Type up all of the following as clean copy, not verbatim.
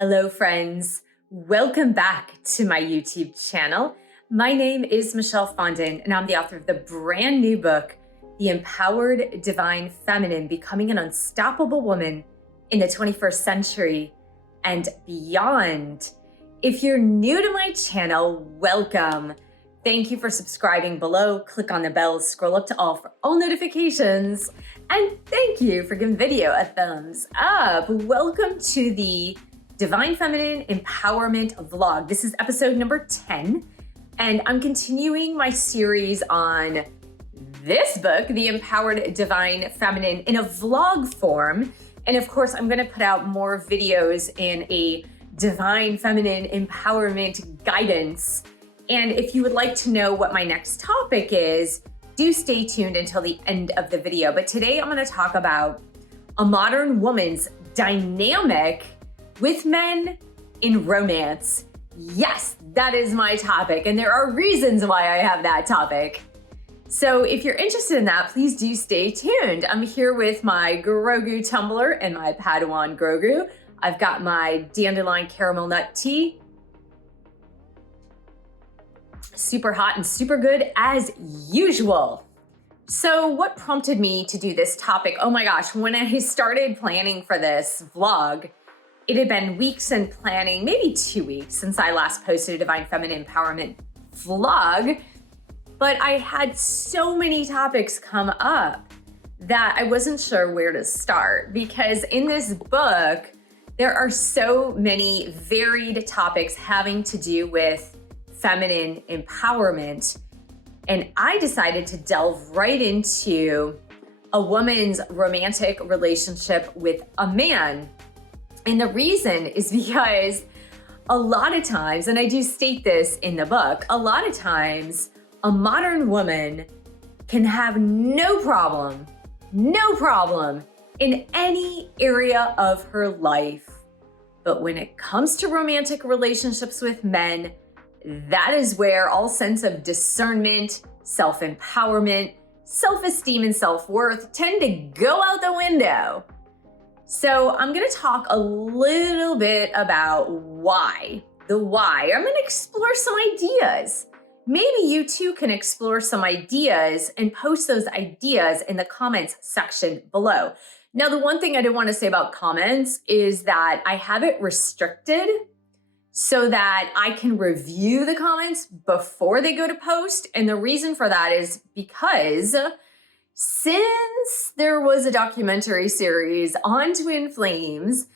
Hello, friends. Welcome back to my YouTube channel. My name is Michelle Fondin, and I'm the author of the brand new book, The Empowered Divine Feminine, Becoming an Unstoppable Woman in the 21st Century and Beyond. If you're new to my channel, welcome. Thank you for subscribing below. Click on the bell, scroll up to all for all notifications. And thank you for giving the video a thumbs up. Welcome to the Divine Feminine Empowerment Vlog. This is episode number 10, and I'm continuing my series on this book, The Empowered Divine Feminine, in a vlog form. And of course, I'm gonna put out more videos in a Divine Feminine Empowerment guidance. And if you would like to know what my next topic is, do stay tuned until the end of the video. But today I'm gonna talk about a modern woman's dynamic with men in romance. Yes, that is my topic, and there are reasons why I have that topic. So if you're interested in that, please do stay tuned. I'm here with my Grogu tumbler and my Padawan Grogu. I've got my dandelion caramel nut tea. Super hot and super good as usual. So what prompted me to do this topic? Oh my gosh, when I started planning for this vlog, it had been weeks in planning, maybe 2 weeks since I last posted a Divine Feminine Empowerment vlog, but I had so many topics come up that I wasn't sure where to start, because in this book, there are so many varied topics having to do with feminine empowerment. And I decided to delve right into a woman's romantic relationship with a man. And the reason is because a lot of times, and I do state this in the book, a lot of times a modern woman can have no problem in any area of her life. But when it comes to romantic relationships with men, that is where all sense of discernment, self-empowerment, self-esteem, and self-worth tend to go out the window. So I'm gonna talk a little bit about why. The why. I'm gonna explore some ideas. Maybe you too can explore some ideas and post those ideas in the comments section below. Now, the one thing I do want to say about comments is that I have it restricted so that I can review the comments before they go to post. And the reason for that is because since there was a documentary series on twin flames,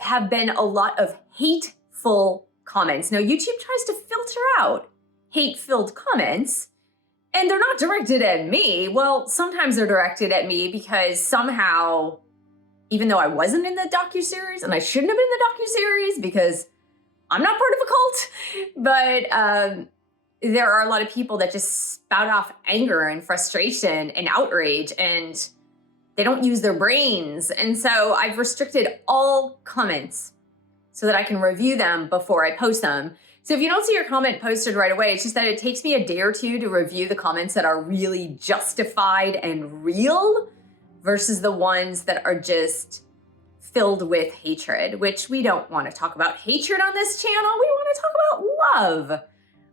have been a lot of hateful comments. Now, YouTube tries to filter out hate-filled comments, and they're not directed at me. Well, sometimes they're directed at me because somehow, even though I wasn't in the docuseries, and I shouldn't have been in the docuseries because I'm not part of a cult, but there are a lot of people that just spout off anger and frustration and outrage, and they don't use their brains. And so I've restricted all comments so that I can review them before I post them. So if you don't see your comment posted right away, it's just that it takes me a day or two to review the comments that are really justified and real versus the ones that are just filled with hatred, which we don't want to talk about hatred on this channel. We want to talk about love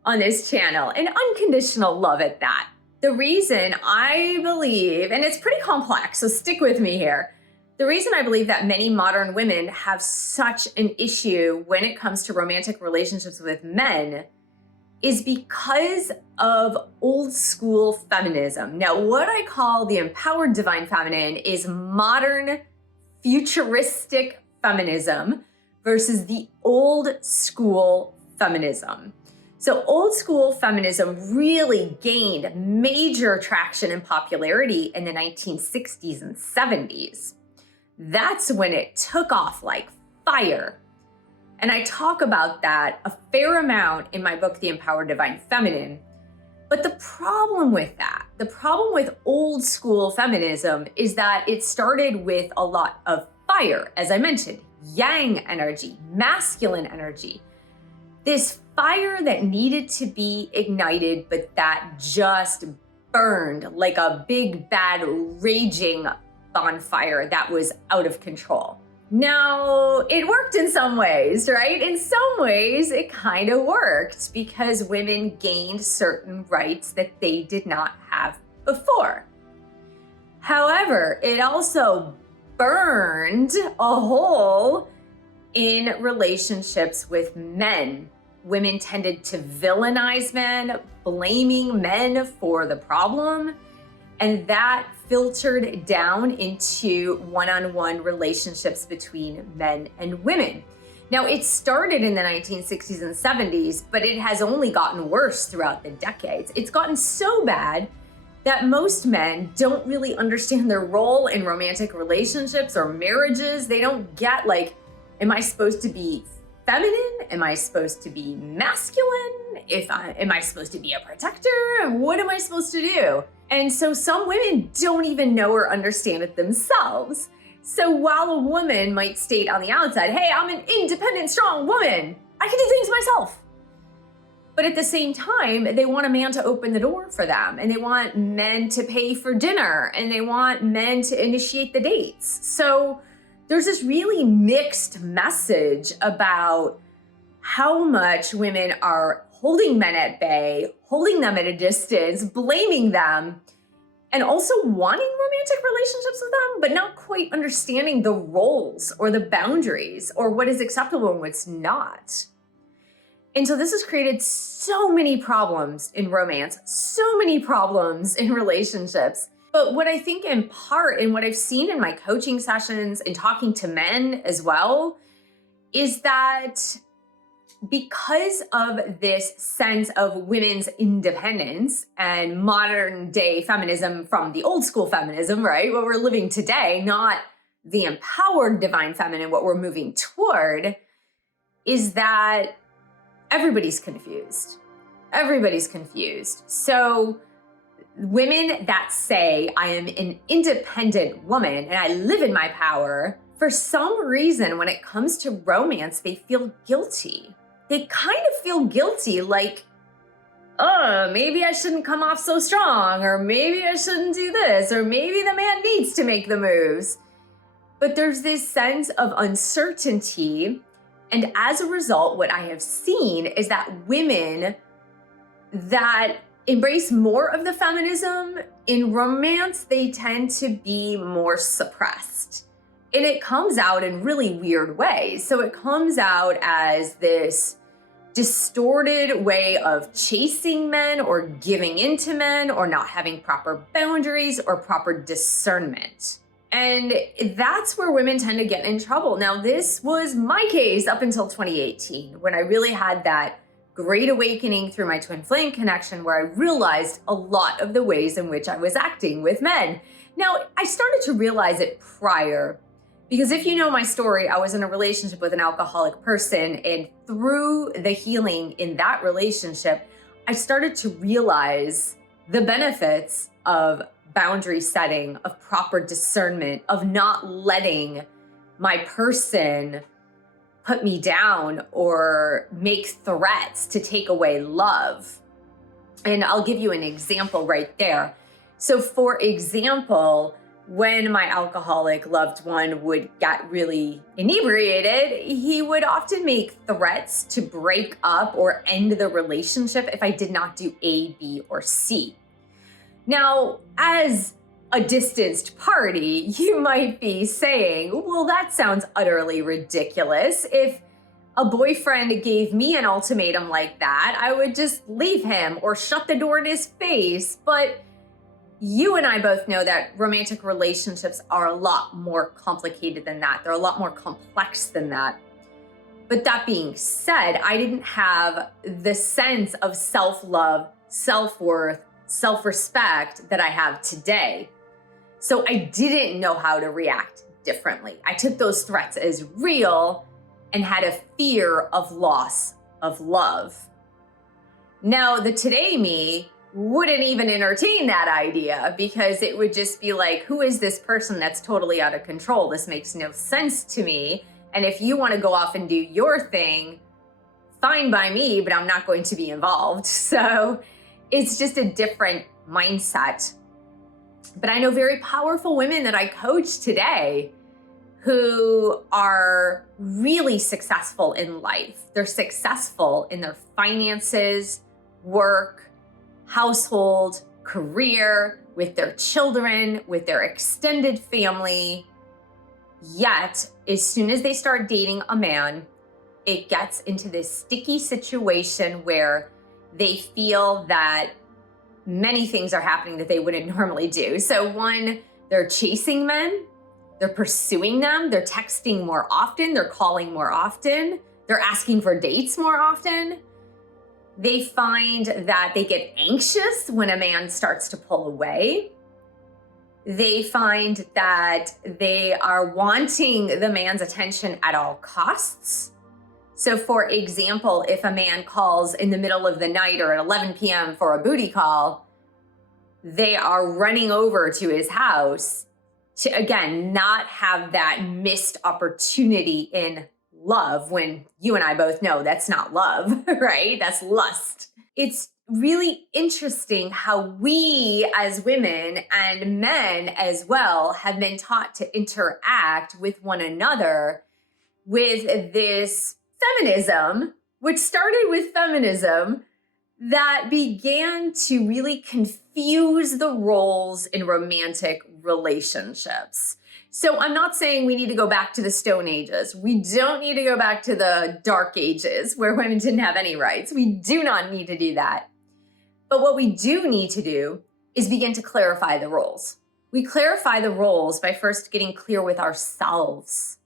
on this channel, and unconditional love at that. The reason I believe, and it's pretty complex, so stick with me here. The reason I believe that many modern women have such an issue when it comes to romantic relationships with men is because of old school feminism. Now, what I call the empowered divine feminine is modern futuristic feminism versus the old school feminism. So old school feminism really gained major traction and popularity in the 1960s and 70s. That's when it took off like fire. And I talk about that a fair amount in my book, The Empowered Divine Feminine. But the problem with that, the problem with old school feminism is that it started with a lot of fire, as I mentioned, yang energy, masculine energy. This fire that needed to be ignited, but that just burned like a big, bad, raging bonfire that was out of control. Now, it worked in some ways, right? In some ways, it kind of worked because women gained certain rights that they did not have before. However, it also burned a hole in relationships with men. Women tended to villainize men, blaming men for the problem, and that filtered down into one-on-one relationships between men and women. Now, it started in the 1960s and 70s, but it has only gotten worse throughout the decades. It's gotten so bad that most men don't really understand their role in romantic relationships or marriages. They don't get, like, am I supposed to be feminine? Am I supposed to be masculine? Am I supposed to be a protector? What am I supposed to do? And so some women don't even know or understand it themselves. So while a woman might state on the outside, hey, I'm an independent, strong woman, I can do things myself. But at the same time, they want a man to open the door for them, and they want men to pay for dinner, and they want men to initiate the dates. So there's this really mixed message about how much women are holding men at bay, holding them at a distance, blaming them, and also wanting romantic relationships with them, but not quite understanding the roles or the boundaries or what is acceptable and what's not. And so this has created so many problems in romance, so many problems in relationships. But what I think in part, and what I've seen in my coaching sessions and talking to men as well, is that because of this sense of women's independence and modern day feminism from the old school feminism, right? What we're living today, not the empowered divine feminine, what we're moving toward, is that everybody's confused. Everybody's confused. So women that say, I am an independent woman and I live in my power, for some reason, when it comes to romance, they feel guilty. They kind of feel guilty, like, oh, maybe I shouldn't come off so strong, or maybe I shouldn't do this, or maybe the man needs to make the moves. But there's this sense of uncertainty. And as a result, what I have seen is that women that embrace more of the feminism in romance, they tend to be more suppressed. And it comes out in really weird ways. So it comes out as this distorted way of chasing men or giving into men or not having proper boundaries or proper discernment. And that's where women tend to get in trouble. Now, this was my case up until 2018, when I really had that great awakening through my twin flame connection, where I realized a lot of the ways in which I was acting with men. Now, I started to realize it prior, because if you know my story, I was in a relationship with an alcoholic person, and through the healing in that relationship, I started to realize the benefits of boundary setting, of proper discernment, of not letting my person put me down or make threats to take away love. And I'll give you an example right there. So for example, when my alcoholic loved one would get really inebriated, he would often make threats to break up or end the relationship if I did not do A, B, or C. Now, as a distanced party, you might be saying, well, that sounds utterly ridiculous. If a boyfriend gave me an ultimatum like that, I would just leave him or shut the door in his face. But you and I both know that romantic relationships are a lot more complicated than that. They're a lot more complex than that. But that being said, I didn't have the sense of self-love, self-worth, self-respect that I have today. So I didn't know how to react differently. I took those threats as real and had a fear of loss of love. Now, the today me wouldn't even entertain that idea, because it would just be like, who is this person that's totally out of control? This makes no sense to me. And if you want to go off and do your thing, fine by me, but I'm not going to be involved. So it's just a different mindset. But I know very powerful women that I coach today who are really successful in life. They're successful in their finances, work, household, career, with their children, with their extended family. Yet, as soon as they start dating a man, it gets into this sticky situation where they feel that many things are happening that they wouldn't normally do. So one, they're chasing men, they're pursuing them, they're texting more often, they're calling more often, they're asking for dates more often. They find that they get anxious when a man starts to pull away. They find that they are wanting the man's attention at all costs. So for example, if a man calls in the middle of the night or at 11 p.m. for a booty call, they are running over to his house to, again, not have that missed opportunity in love, when you and I both know that's not love, right? That's lust. It's really interesting how we as women and men as well have been taught to interact with one another with this feminism, which started with feminism, that began to really confuse the roles in romantic relationships. So I'm not saying we need to go back to the Stone Ages. We don't need to go back to the Dark Ages where women didn't have any rights. We do not need to do that. But what we do need to do is begin to clarify the roles. We clarify the roles by first getting clear with ourselves.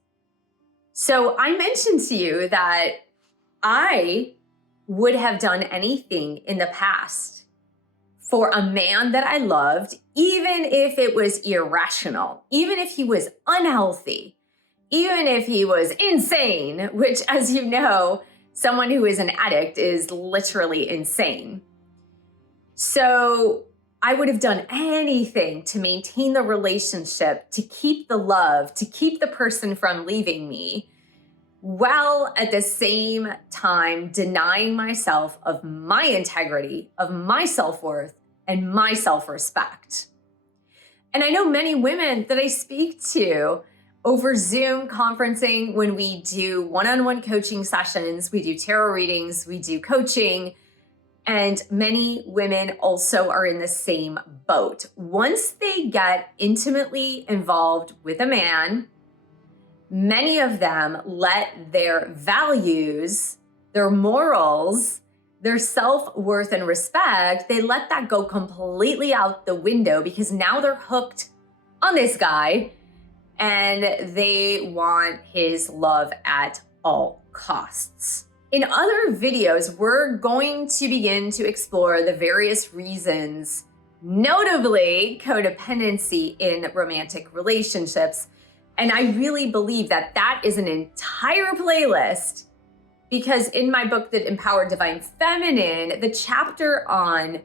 So I mentioned to you that I would have done anything in the past for a man that I loved, even if it was irrational, even if he was unhealthy, even if he was insane, which, as you know, someone who is an addict is literally insane. So I would have done anything to maintain the relationship, to keep the love, to keep the person from leaving me, while at the same time denying myself of my integrity, of my self-worth, and my self-respect. And I know many women that I speak to over Zoom conferencing, when we do one-on-one coaching sessions, we do tarot readings, we do coaching, and many women also are in the same boat. Once they get intimately involved with a man, many of them let their values, their morals, their self-worth and respect, they let that go completely out the window because now they're hooked on this guy and they want his love at all costs. In other videos, we're going to begin to explore the various reasons, notably codependency in romantic relationships. And I really believe that that is an entire playlist, because in my book, The Empowered Divine Feminine, the chapter on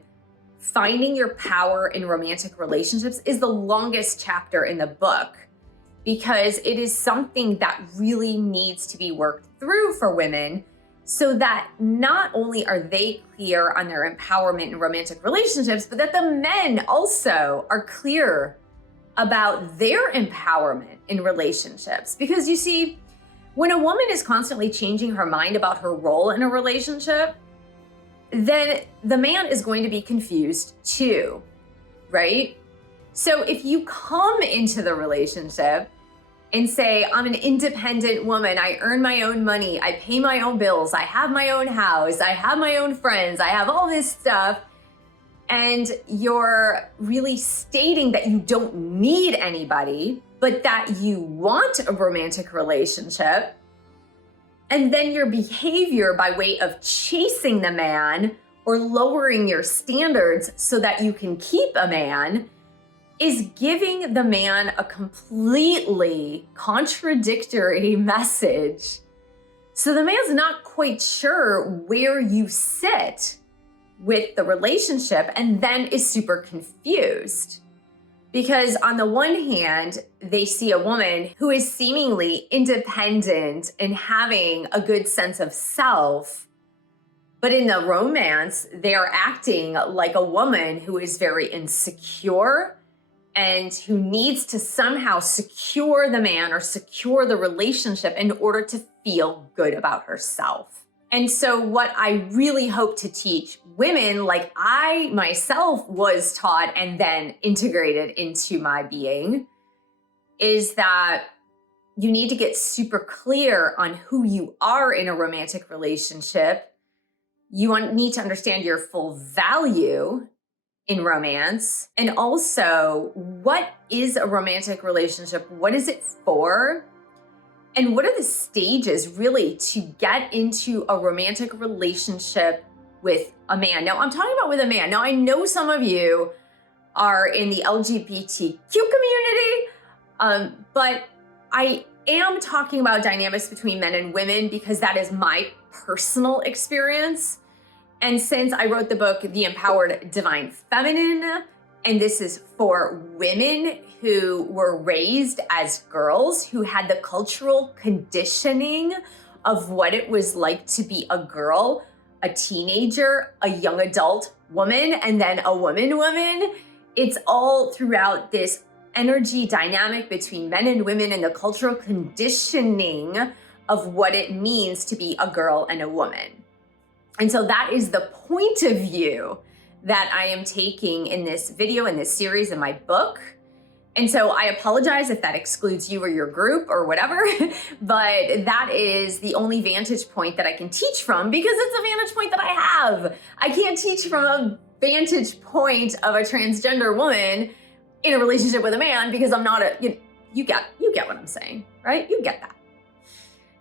finding your power in romantic relationships is the longest chapter in the book, because it is something that really needs to be worked through for women, so that not only are they clear on their empowerment in romantic relationships, but that the men also are clear about their empowerment in relationships. Because you see, when a woman is constantly changing her mind about her role in a relationship, then the man is going to be confused too, right? So if you come into the relationship and say, I'm an independent woman, I earn my own money, I pay my own bills, I have my own house, I have my own friends, I have all this stuff, and you're really stating that you don't need anybody, but that you want a romantic relationship, and then your behavior by way of chasing the man or lowering your standards so that you can keep a man is giving the man a completely contradictory message. So the man's not quite sure where you sit with the relationship, and then is super confused. Because on the one hand, they see a woman who is seemingly independent and having a good sense of self, but in the romance, they are acting like a woman who is very insecure and who needs to somehow secure the man or secure the relationship in order to feel good about herself. And so what I really hope to teach women, like I myself was taught and then integrated into my being, is that you need to get super clear on who you are in a romantic relationship. You need to understand your full value in romance, and also what is a romantic relationship? What is it for? And what are the stages really to get into a romantic relationship with a man? Now, I'm talking about with a man. Now, I know some of you are in the LGBTQ community, but I am talking about dynamics between men and women because that is my personal experience. And since I wrote the book, The Empowered Divine Feminine, and this is for women who were raised as girls, who had the cultural conditioning of what it was like to be a girl, a teenager, a young adult woman, and then a woman. It's all throughout this energy dynamic between men and women and the cultural conditioning of what it means to be a girl and a woman. And so that is the point of view that I am taking in this video, in this series, in my book. And so I apologize if that excludes you or your group or whatever, but that is the only vantage point that I can teach from because it's a vantage point that I have. I can't teach from a vantage point of a transgender woman in a relationship with a man because I'm not you get what I'm saying, right? You get that.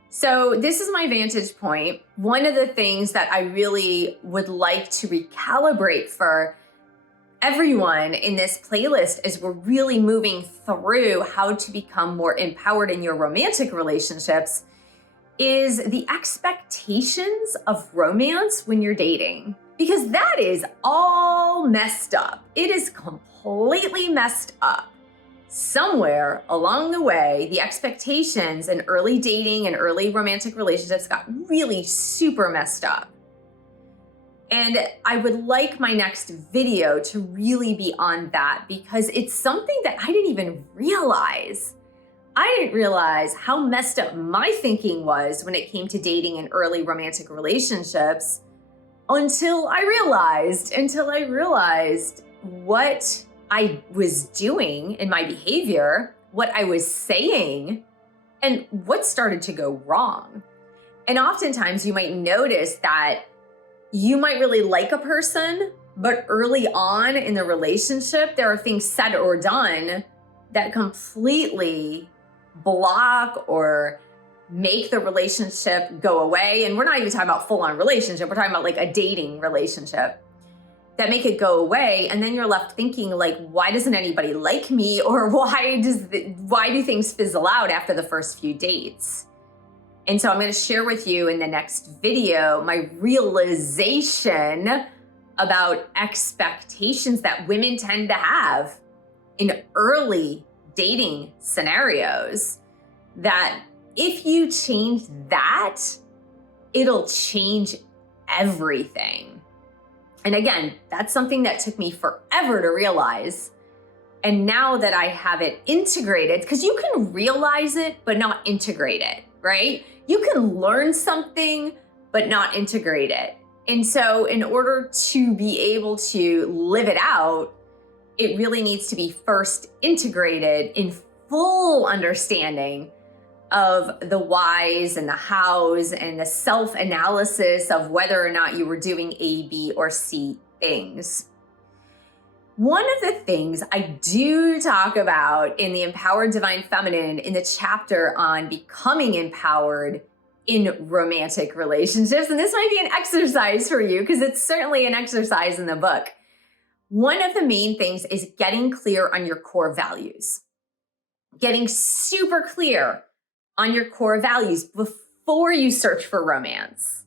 So this is my vantage point. One of the things that I really would like to recalibrate for everyone in this playlist as we're really moving through how to become more empowered in your romantic relationships is the expectations of romance when you're dating. Because that is all messed up. It is completely messed up. Somewhere along the way, the expectations in early dating and early romantic relationships got really super messed up. And I would like my next video to really be on that because it's something that I didn't even realize. I didn't realize how messed up my thinking was when it came to dating and early romantic relationships until I realized what I was doing in my behavior, what I was saying, and what started to go wrong. And oftentimes you might notice that you might really like a person, but early on in the relationship, there are things said or done that completely block or make the relationship go away. And we're not even talking about full-on relationship. We're talking about like a dating relationship that make it go away. And then you're left thinking like, why doesn't anybody like me? Or why do things fizzle out after the first few dates? And so I'm going to share with you in the next video my realization about expectations that women tend to have in early dating scenarios, that if you change that, it'll change everything. And again, that's something that took me forever to realize. And now that I have it integrated, because you can realize it, but not integrate it, right? You can learn something, but not integrate it. And so in order to be able to live it out, it really needs to be first integrated in full understanding of the whys and the hows and the self-analysis of whether or not you were doing A, B, or C things. One of the things I do talk about in the Empowered Divine Feminine in the chapter on becoming empowered in romantic relationships, and this might be an exercise for you because it's certainly an exercise in the book. One of the main things is getting clear on your core values. Getting super clear on your core values before you search for romance.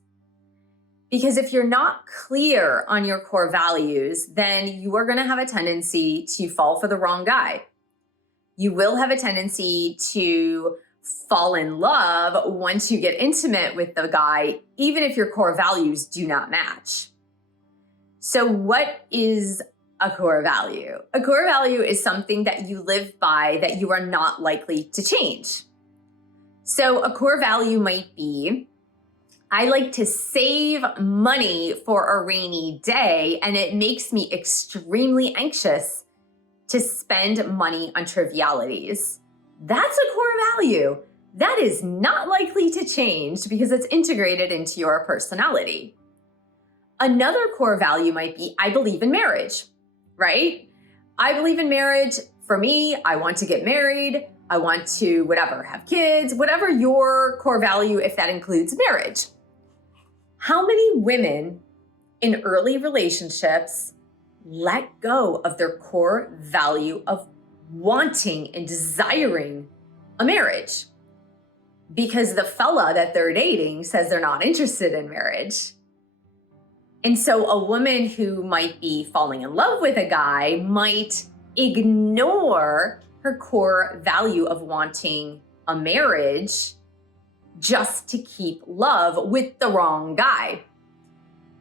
Because if you're not clear on your core values, then you are going to have a tendency to fall for the wrong guy. You will have a tendency to fall in love once you get intimate with the guy, even if your core values do not match. So what is a core value? A core value is something that you live by that you are not likely to change. So a core value might be, I like to save money for a rainy day, and it makes me extremely anxious to spend money on trivialities. That's a core value. That is not likely to change because it's integrated into your personality. Another core value might be, I believe in marriage, right? I believe in marriage. For me, I want to get married. I want to, whatever, have kids, whatever your core value, if that includes marriage. How many women in early relationships let go of their core value of wanting and desiring a marriage because the fella that they're dating says they're not interested in marriage? And so a woman who might be falling in love with a guy might ignore her core value of wanting a marriage just to keep love with the wrong guy.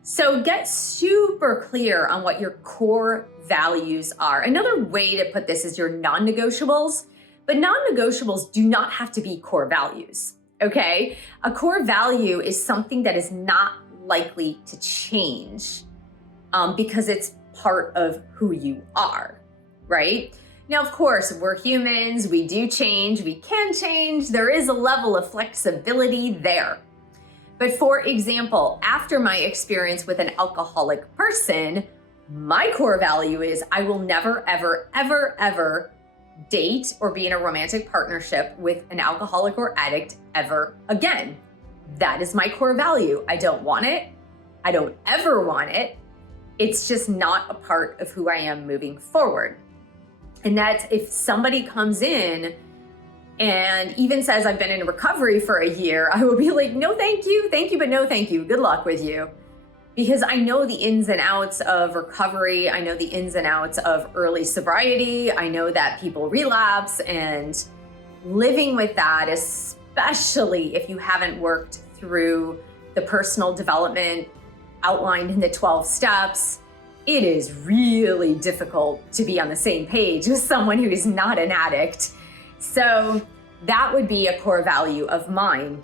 So get super clear on what your core values are. Another way to put this is your non-negotiables, but non-negotiables do not have to be core values, okay? A core value is something that is not likely to change because it's part of who you are, right? Now, of course, we're humans, we do change, we can change, there is a level of flexibility there. But for example, after my experience with an alcoholic person, my core value is I will never, ever, ever, ever date or be in a romantic partnership with an alcoholic or addict ever again. That is my core value. I don't want it. I don't ever want it. It's just not a part of who I am moving forward. And that's if somebody comes in and even says, I've been in recovery for a year, I will be like, no, thank you, but no, thank you. Good luck with you. Because I know the ins and outs of recovery. I know the ins and outs of early sobriety. I know that people relapse, and living with that, especially if you haven't worked through the personal development outlined in the 12 steps, it is really difficult to be on the same page with someone who is not an addict. So that would be a core value of mine.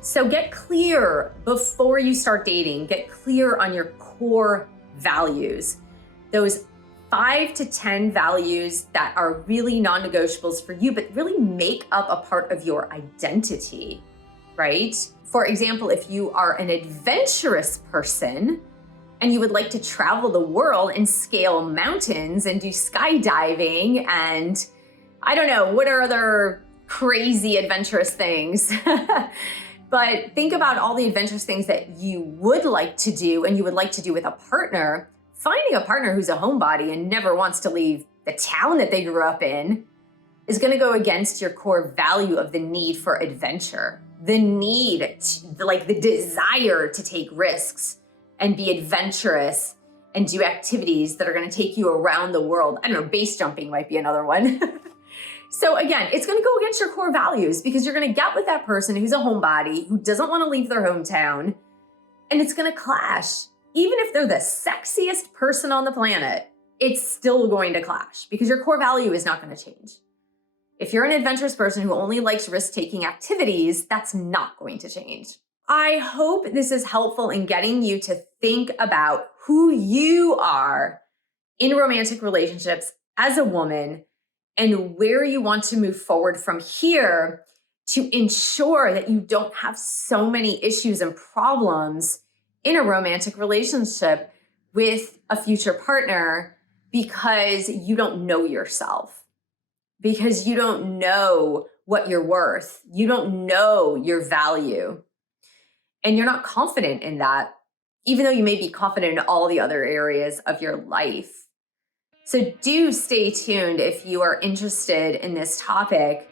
So get clear before you start dating, get clear on your core values. Those 5 to 10 values that are really non-negotiables for you, but really make up a part of your identity, right? For example, if you are an adventurous person and you would like to travel the world and scale mountains and do skydiving and I don't know, what are other crazy adventurous things? But think about all the adventurous things that you would like to do and you would like to do with a partner. Finding a partner who's a homebody and never wants to leave the town that they grew up in is going to go against your core value of the need for adventure, the need, like the desire to take risks and be adventurous and do activities that are going to take you around the world. I don't know, base jumping might be another one. So again, it's going to go against your core values because you're going to get with that person who's a homebody, who doesn't want to leave their hometown, and it's going to clash. Even if they're the sexiest person on the planet, it's still going to clash because your core value is not going to change. If you're an adventurous person who only likes risk-taking activities, that's not going to change. I hope this is helpful in getting you to think about who you are in romantic relationships as a woman and where you want to move forward from here to ensure that you don't have so many issues and problems in a romantic relationship with a future partner because you don't know yourself, because you don't know what you're worth, you don't know your value, and you're not confident in that, even though you may be confident in all the other areas of your life. So do stay tuned if you are interested in this topic.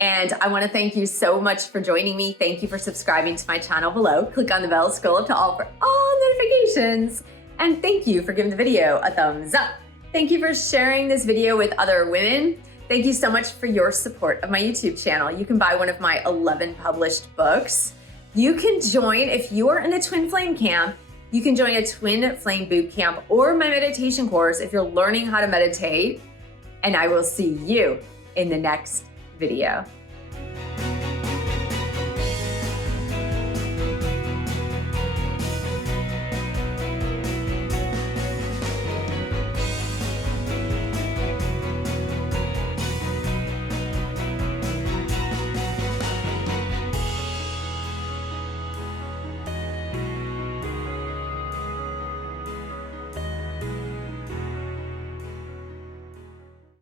And I want to thank you so much for joining me. Thank you for subscribing to my channel below. Click on the bell, scroll up to all for all notifications. And thank you for giving the video a thumbs up. Thank you for sharing this video with other women. Thank you so much for your support of my YouTube channel. You can buy one of my 11 published books. You can join if you are in the Twin Flame camp You can join a twin flame bootcamp or my meditation course if you're learning how to meditate. And I will see you in the next video.